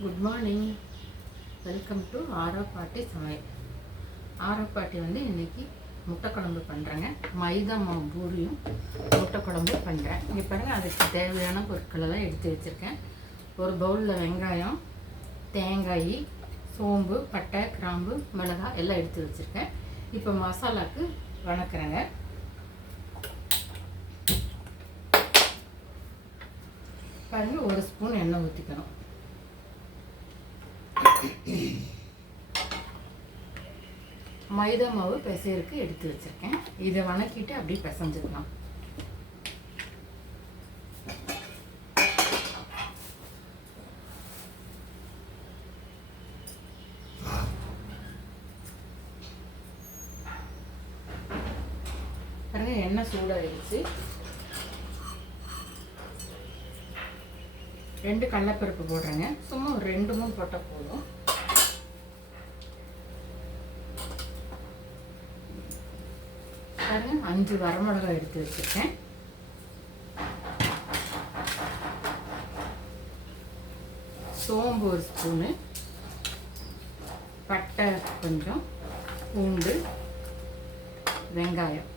Good morning. Welcome to ஆரோப்பாட்டி சமையல். ஆரோப்பாட்டி இன்றைக்கி முட்டை குழம்பு பண்ணுறேங்க. மைதா மாவு பூரியும் முட்டை குழம்பு பண்ணுறேன். இங்கே பாருங்கள், அதுக்கு தேவையான பொருட்களை தான் எடுத்து வச்சுருக்கேன். ஒரு பவுலில் வெங்காயம், தேங்காய், சோம்பு, பட்டை, கிராம்பு, மிளகாய் எல்லாம் எடுத்து வச்சுருக்கேன். இப்போ மசாலாவுக்கு வணக்கிறேங்க. பாருங்கள், ஒரு ஸ்பூன் எண்ணெய் ஊற்றிக்கணும். மைதா மாவு பிசையறதுக்கு எடுத்து வச்சிருக்கேன். இதை வணக்கிட்டு அப்படியே பிசைஞ்சுக்கலாம். பாருங்க, எண்ணெய் சூடாகிடுச்சு. 2 கடலைப்பருப்பு போடுறேங்க. சும்மா ஒரு 2-3 போட்டால் போதும். பாருங்க, 5 வரமிளகாய் எடுத்து வச்சுருக்கேன். சோம்பு ஒரு ஸ்பூனு, பட்டை கொஞ்சம், பூண்டு, வெங்காயம்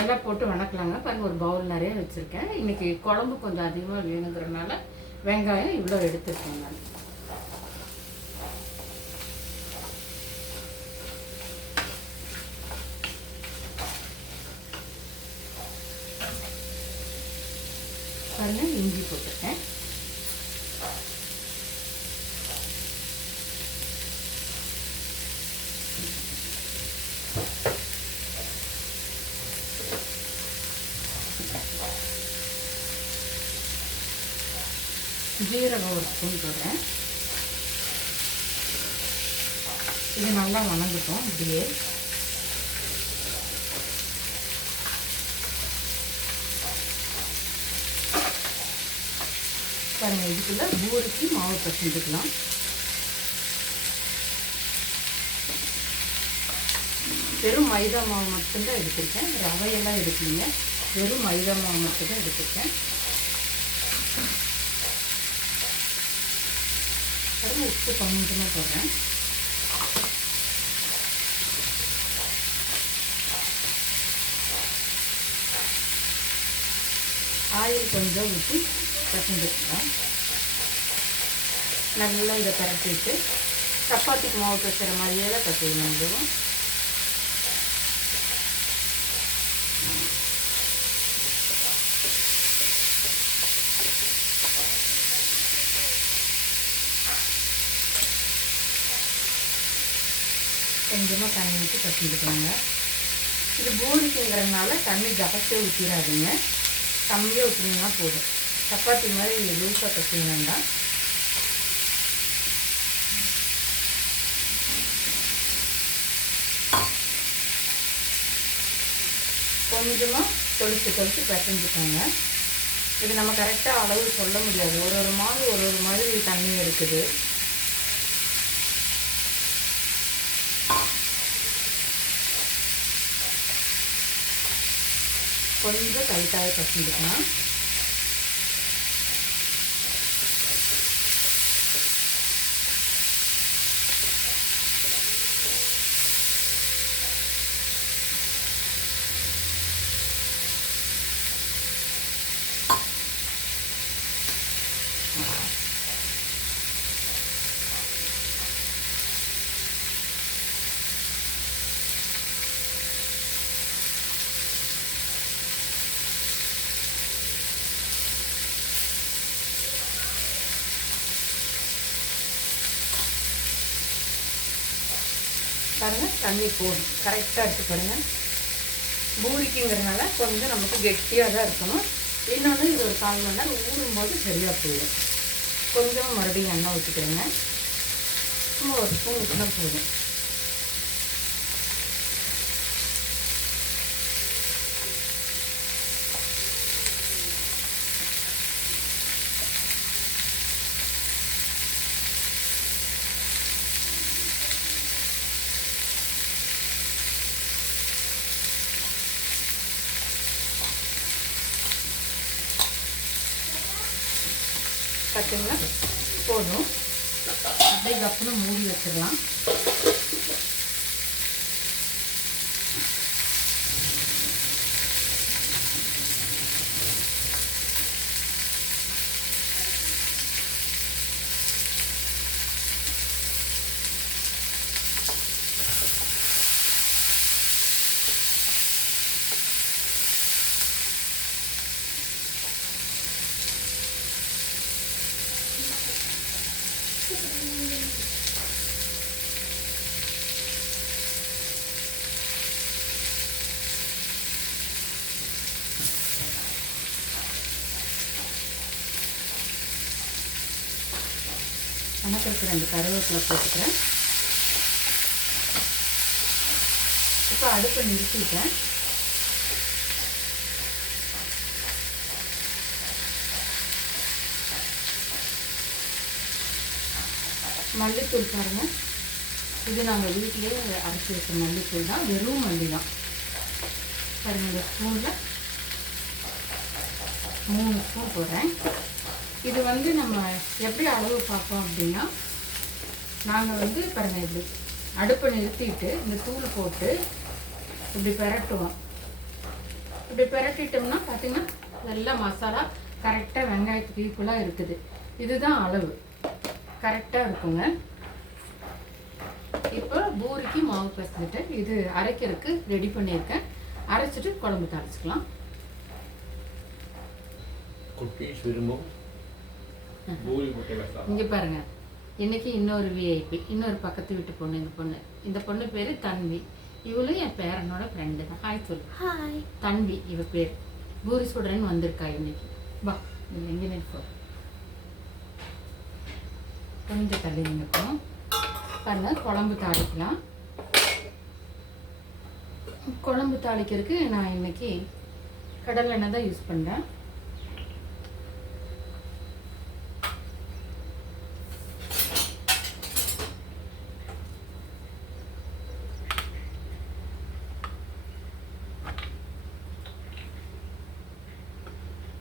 எல்லாம் போட்டு வணக்கலாங்க. பாருங்கள், ஒரு பவுல் நிறைய வச்சுருக்கேன். இன்றைக்கி குழம்பு கொஞ்சம் அதிகமாக வேணுங்கிறதுனால வெங்காயம் இவ்வளோ எடுத்துருக்கேன் நான். பாருங்கள், இஞ்சி போட்டிருக்கேன். ஜீரகம் ஒரு ஸ்பூன் போடுறேன். இது நல்லா வணங்கட்டும். அப்படியே பாருங்கள், இதுக்குள்ள பூரிக்கு மாவு பசஞ்சுக்கலாம். வெறும் மைதா மாவு மட்டும்தான் எடுத்திருக்கேன். ரவையெல்லாம் எடுக்கீங்க. வெறும் மைதா மாவு மட்டும்தான் எடுத்திருக்கேன். பாருங்கள், உப்பு கொஞ்சமாக போடுறேன். ஆயில் கொஞ்சம் ஊற்றி பசஞ்சுக்கலாம். நல்லா இதை பரட்டிட்டு சப்பாத்திக்கு மாவு பசுற மாதிரியே தான் பசையணும். இதுவும் கொஞ்சமாக தண்ணி ஊற்றி பசஞ்சுக்கலாங்க. இது பூரிக்குங்கிறதுனால தண்ணி ஜகத்தே ஊற்றிடாதீங்க. கம்மியாக ஊற்றினீங்கன்னா போதும். சப்பாத்தி மாதிரி லூஸாக பசங்க வேண்டாம். கொஞ்சமாக தொளிச்சு பசஞ்சுக்கோங்க. இது நம்ம கரெக்டாக அளவு சொல்ல முடியாது. ஒரு மாவு ஒரு மாதிரி தண்ணி இருக்குது. கொஞ்சம் டைட்டாக பசஞ்சுக்கலாம். பாருங்கள், தண்ணி போடும். கரெக்டாக எடுத்து பாருங்கள். பூரிக்குங்கிறதுனால கொஞ்சம் நமக்கு கெட்டியாக தான் இருக்கணும். இன்னொன்று, இது ஒரு 1/4 மணி நேரம் ஊறும்போது சரியாக போயிடும். கொஞ்சம் மறுபடியும் எண்ணெய் ஊற்றிக்கிறேங்க. சும்மா ஒரு ஸ்பூன் ஊற்றினா போதும். பார்த்தீங்கன்னா போதும். அப்படியே கப்புன்னு மூடி வச்சிடலாம். கணக்கிற்கு 2 கருவேப்பிலை போட்டுக்கிறேன். இப்போ அடுப்பை நிறுத்திட்டேன். மல்லித்தூள் பாருங்கள், இது நாங்கள் வீட்டிலே அரைச்சி வச்ச மல்லித்தூள் தான், வெறும் மல்லி தான் பாருங்கள். இந்த ஸ்பூனில் 3 ஸ்பூன் போடுறேன். இது வந்து நம்ம எப்படி அளவு பார்ப்போம் அப்படின்னா, நாங்கள் வந்து பாருங்கள் இப்படி அடுப்பை நிறுத்திட்டு இந்த தூள் போட்டு இப்படி பெரட்டுவோம். இப்படி பெரட்டிட்டோம்னா பார்த்திங்கன்னா எல்லாம் மசாலா கரெக்டாக வெங்காயத்துக்கு ஈக்குவலாக இருக்குது. இதுதான் அளவு, கரெக்டாக இருக்குங்க. இப்போ பூரிக்கு மாவு பிசைஞ்சிட்டு இது அரைக்கிறதுக்கு ரெடி பண்ணியிருக்கேன். அரைச்சிட்டு குழம்பு தாளிச்சிக்கலாம். இங்கே பாருங்க, இன்னைக்கு இன்னொரு விஐபி, இன்னொரு பக்கத்து வீட்டு பொண்ணு. இந்த பொண்ணு பேர் தன்வி. இவளும் என் பேரனோட ஃப்ரெண்டு தான். ஹாய் சொல்லு. ஹாய் தன்வி இவ பேர். பூரி சுடுறேன்னு வந்திருக்கா இன்னைக்கு. வா இல்லை எங்கே நிற்போ, கொஞ்சம் தள்ளி நிற்போம். பாருங்க, குழம்பு தாளிக்கலாம். குழம்பு தாளிக்கிறதுக்கு நான் இன்னைக்கு கடலெண்ணெய் தான் யூஸ் பண்ணுறேன்.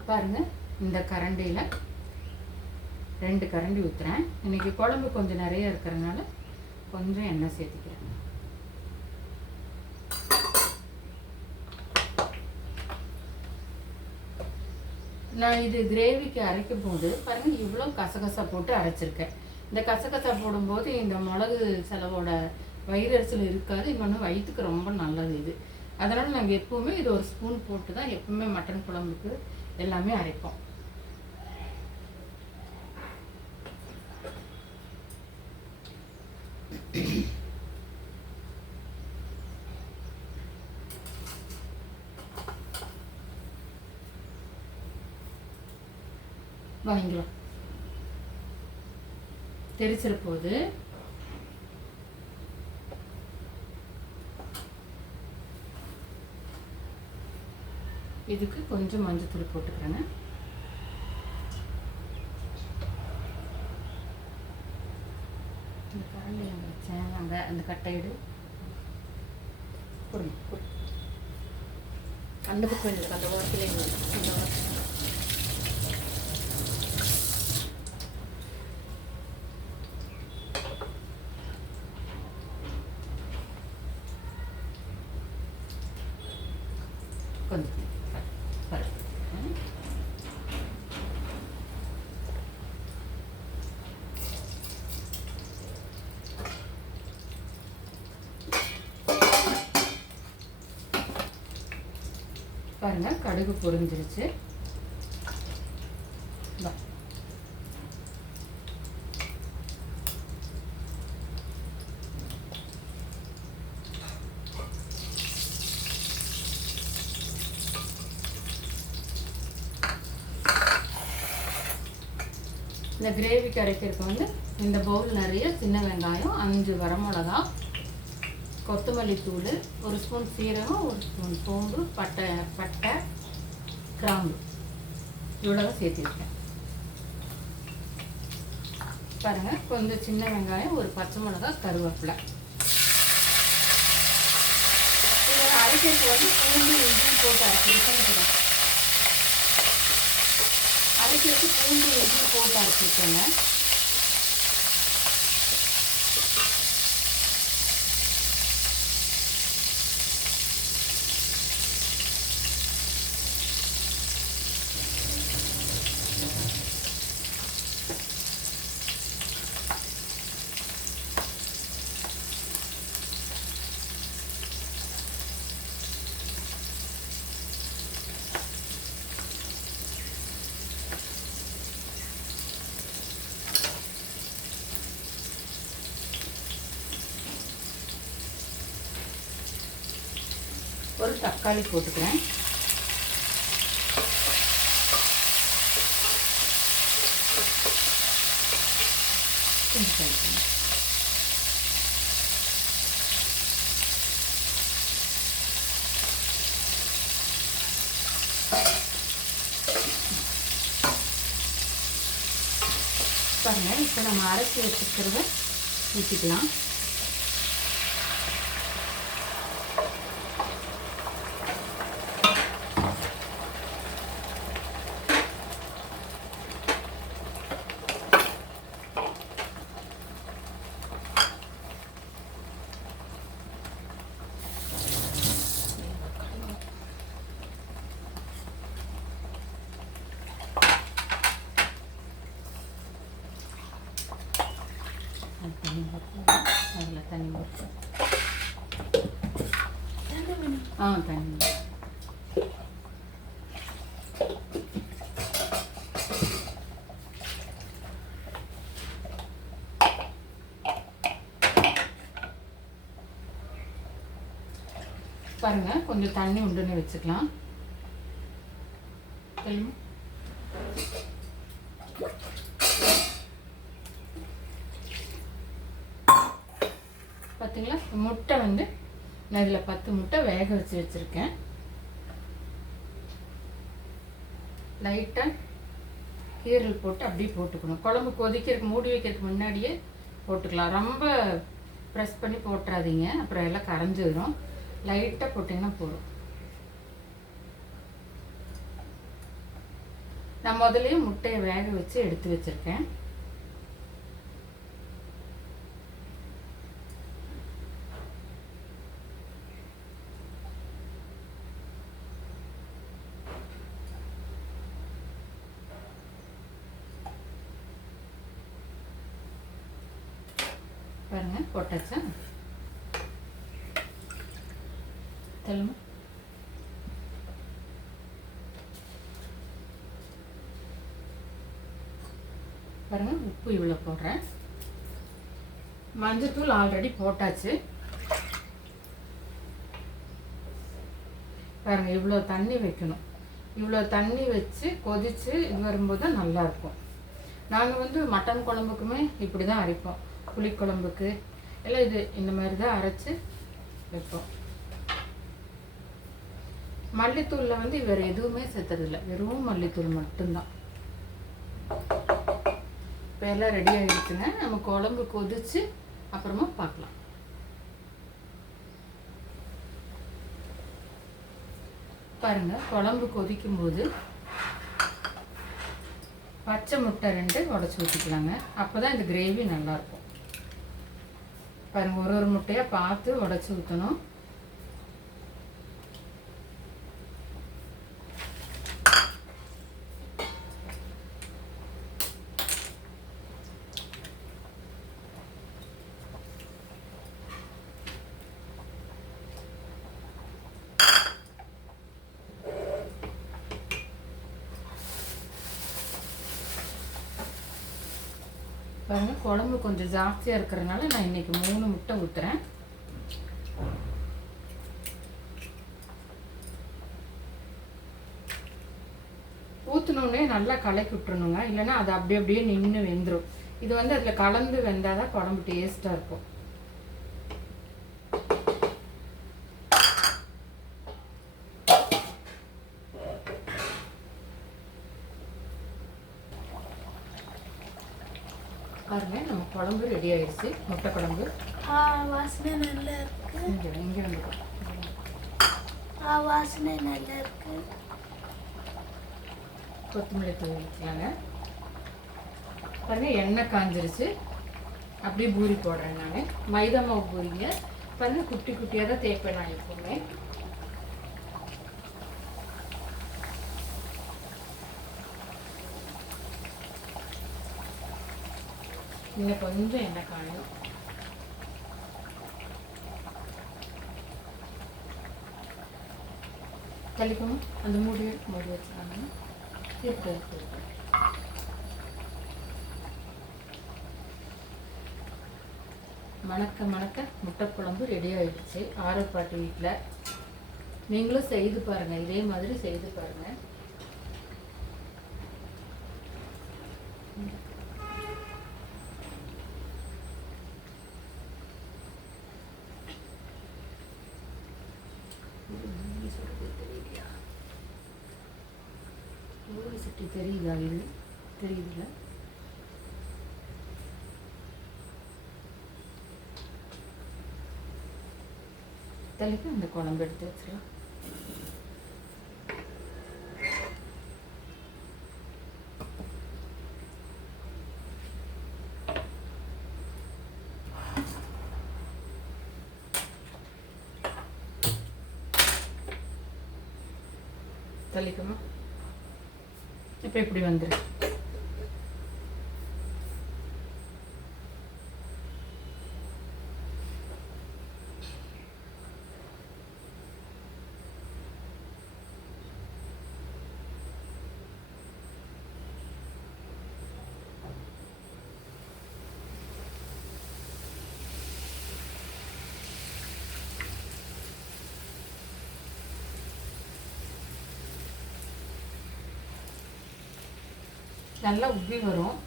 பாருங்க, இந்த கரண்டியில் 2 கரண்டி ஊற்றுறேன். இன்னைக்கு குழம்பு கொஞ்சம் நிறைய இருக்கிறதுனால கொஞ்சம் எண்ணெய் சேர்த்துக்கிறேன். நான் இது கிரேவிக்கு அரைக்கும் போது பாருங்கள் இவ்வளோ கசகசா போட்டு அரைச்சிருக்கேன். இந்த கசகசா போடும்போது இந்த மிளகு செலவோட வயிறரிசல் இருக்காது. இன்னொன்று வயிற்றுக்கு ரொம்ப நல்லது இது. அதனால் நாங்கள் எப்போவுமே இது ஒரு ஸ்பூன் போட்டு தான் எப்பவுமே மட்டன் குழம்புக்கு எல்லாமே அரைப்போம். வாங்கிக்கலாம், தெரிச்சிட போகுது. இதுக்கு கொஞ்சம் மஞ்சத்தூள் போட்டுக்கிறேங்க. இந்த கரண்டி அங்கே வச்சேன், அங்கே அந்த கட்டையிடு கொடுங்க. அந்த பக்கம் இல்லை, அந்த வாரத்தில் இந்த வாரத்தில் கொஞ்சம் பாருங்க, கடுகு பொரிஞ்சிருச்சு. இந்த கிரேவிக்கு அரைக்கிறதுக்கு வந்து இந்த பவுல் நிறைய சின்ன வெங்காயம், 5 வரமிளகா, கொத்தமல்லி தூள், 1 ஸ்பூன் சீரகம், 1 ஸ்பூன் சோம்பு, பட்டை, கிராம்பு இவ்வளோ சேர்த்துருக்கேன். பாருங்கள், கொஞ்சம் சின்ன வெங்காயம், 1 பச்சை மிளகா, கருவேப்பிலை. இதை அரைக்கிறதுக்கு வந்து பூண்டு இஞ்சி போட்டு அரைச்சிருக்கேன். அரைக்கிறதுக்கு பூண்டு இஞ்சி போட்டு அரைச்சிருக்கேங்க. ஒரு தக்காளி போட்டுக்கிறேன். பாருங்க, இப்போ நம்ம அரைச்சி வச்சுக்கிறத ஊற்றிக்கலாம். அதில் தண்ணி ஊற்று. தண்ணி பாருங்க, கொஞ்சம் தண்ணி உண்டுன்னு வச்சுக்கலாம். பார்த்தீங்களா, முட்டை வந்து நான் இதில் 10 முட்டை வேக வச்சு வச்சுருக்கேன். லைட்டாக கீரல் போட்டு அப்படியே போட்டுக்கணும். குழம்பு கொதிக்கிறதுக்கு மூடி வைக்கிறதுக்கு முன்னாடியே போட்டுக்கலாம். ரொம்ப ப்ரெஸ் பண்ணி போட்டுறாதீங்க, அப்புறம் எல்லாம் கரைஞ்சிடும். லைட்டாக போட்டிங்கன்னா போதும். நான் முதல்லையே முட்டையை வேக வச்சு எடுத்து வச்சுருக்கேன். பாருங்க, போட்டாச்சா? தெலுங்கு பாருங்க, உப்பு இவ்வளோ போடுறேன். மஞ்சத்தூள் ஆல்ரெடி போட்டாச்சு. பாருங்க, இவ்வளோ தண்ணி வைக்கணும். இவ்வளோ தண்ணி வச்சு கொதித்து இது வரும்போது நல்லாயிருக்கும். நாங்கள் வந்து மட்டன் குழம்புக்குமே இப்படி தான் அரைப்போம். புளிக்குழம்புக்கு எல்லாம் இது இந்த மாதிரி தான் அரைச்சி வைப்போம். மல்லித்தூளில் வந்து வேறு எதுவுமே சேர்த்ததில்லை, வெறும் மல்லித்தூள் மட்டும்தான். இப்போ எல்லாம் ரெடி ஆகிடுச்சுங்க. நம்ம குழம்பு கொதிச்சு அப்புறமா பார்க்கலாம். பாருங்கள், குழம்பு கொதிக்கும்போது பச்சை முட்டை 2 உடச்சி ஊற்றிக்கலாங்க. அப்போ தான் இந்த கிரேவி நல்லாயிருக்கும். பாருங்கள், ஒரு முட்டையாக பார்த்து உடச்சி ஊற்றணும். பாருங்கள், குழம்பு கொஞ்சம் ஜாஸ்தியாக இருக்கிறதுனால நான் இன்றைக்கி 3 முட்டை ஊற்றுறேன். ஊற்றினோடனே நல்லா கலக்கி விட்டுறணுங்க, இல்லைன்னா அது அப்படியே நின்று வெந்துடும். இது வந்து அதில் கலந்து வெந்தால் தான் குழம்பு டேஸ்ட்டாக இருக்கும். பாருங்க, நம்ம குழம்பு ரெடி ஆயிடுச்சு. முட்டை குழம்பு வாசனை நல்லா இருக்கு. இங்கே வந்து வாசனை நல்லா இருக்கு. கொத்தமல்லி தூவி வச்சுக்கலாங்க. பாருங்க, எண்ணெய் காஞ்சிருச்சு. அப்படியே பூரி போடுறேன் நான். மைதா மாவு பூரிங்க. பாருங்க, குட்டி குட்டியாக தான் தேய்ப்பேன் நான் எப்பவுமே. இன்னும் கொஞ்சம் எண்ணெய் காணும். தள்ளிக்கணும். அந்த மூடி வச்சுக்காங்க. மணக்க மணக்க முட்டை குழம்பு ரெடி ஆகிடுச்சு. ஆரப்பாட்டி வீட்டில் நீங்களும் செய்து பாருங்கள், இதே மாதிரி செய்து பாருங்கள். சட்டி தெரியுதா? இது தெரியுதுல? தலைக்கு அந்த குழம்பு எடுத்து வச்சிடலாம். தள்ளிக்கமா. இப்போ இப்படி வந்துடு. நல்லா உப்பி வரும்.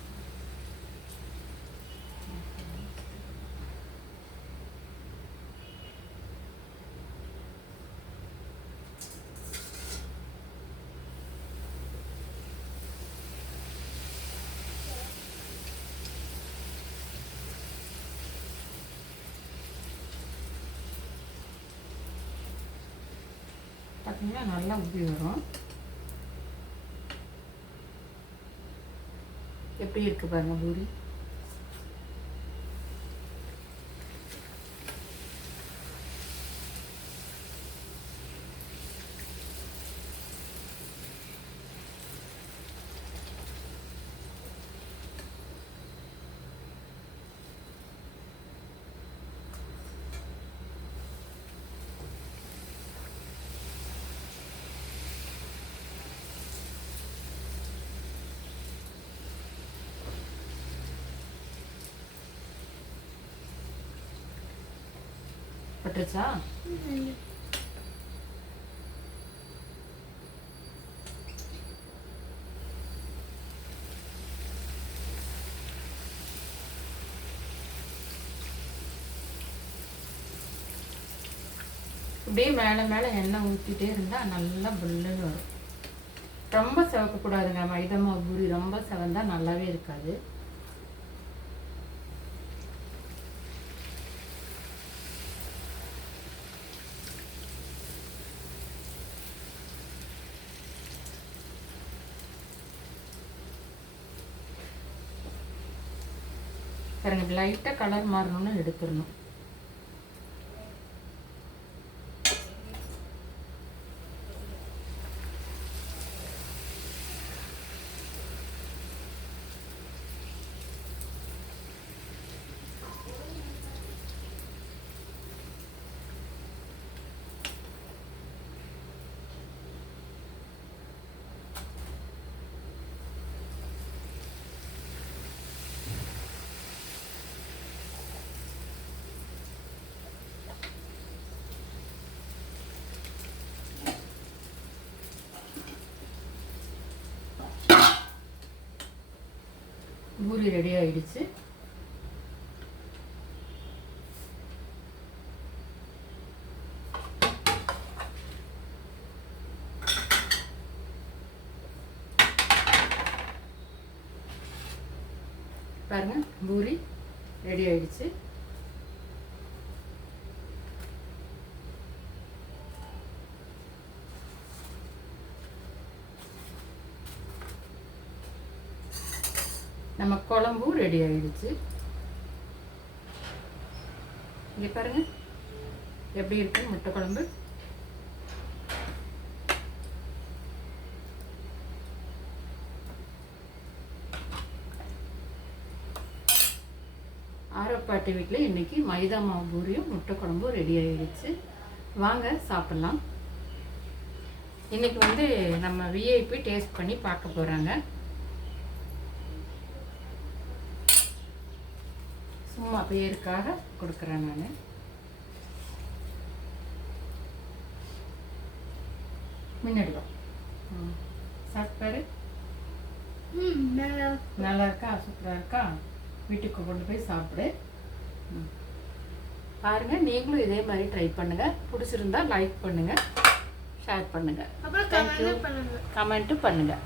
பார்த்தீங்கன்னா நல்லா உப்பி வரும். எப்படி இருக்கு பாருங்க பூரி. பட்டுச்சா? இப்படியே மேலே மேலே எண்ணெய் ஊற்றிட்டே இருந்தால் நல்லா புல்லுன்னு வரும். ரொம்ப செவக்கக்கூடாதுங்க. மைதா மாவு பூரி ரொம்ப செவந்தா நல்லாவே இருக்காது. பாருங்க, லைட்டாக கலர் மாறணும்னு எடுத்துடணும். பூரி ரெடி ஆயிடுச்சு. பாருங்க, பூரி ரெடி ஆயிடுச்சு. நம்ம குழம்பும் ரெடி ஆயிடுச்சு. இங்கே பாருங்க எப்படி இருக்கு முட்டை குழம்பு. ஆரப்பாட்டி வீட்டில் இன்னைக்கு மைதா மாவு பூரியும் முட்டை குழம்பும் ரெடி ஆயிடுச்சு. வாங்க சாப்பிட்லாம். இன்னைக்கு வந்து நம்ம விஐபி டேஸ்ட் பண்ணி பார்க்க போகிறாங்க. சும்மா பேருக்காக கொடுக்குறேன் நான். முன்னாடி வா. சாப்பிட்டு பாரு. நல்லா நல்லா இருக்கா? சூப்பராக இருக்கா? வீட்டுக்கு கொண்டு போய் சாப்பிடு. பாருங்கள், நீங்களும் இதே மாதிரி ட்ரை பண்ணுங்கள். பிடிச்சிருந்தா லைக் பண்ணுங்கள், ஷேர் பண்ணுங்கள், அப்புறம் தேங்க்யூ, கமெண்ட் பண்ணுங்க. கமெண்ட்டும் பண்ணுங்கள்.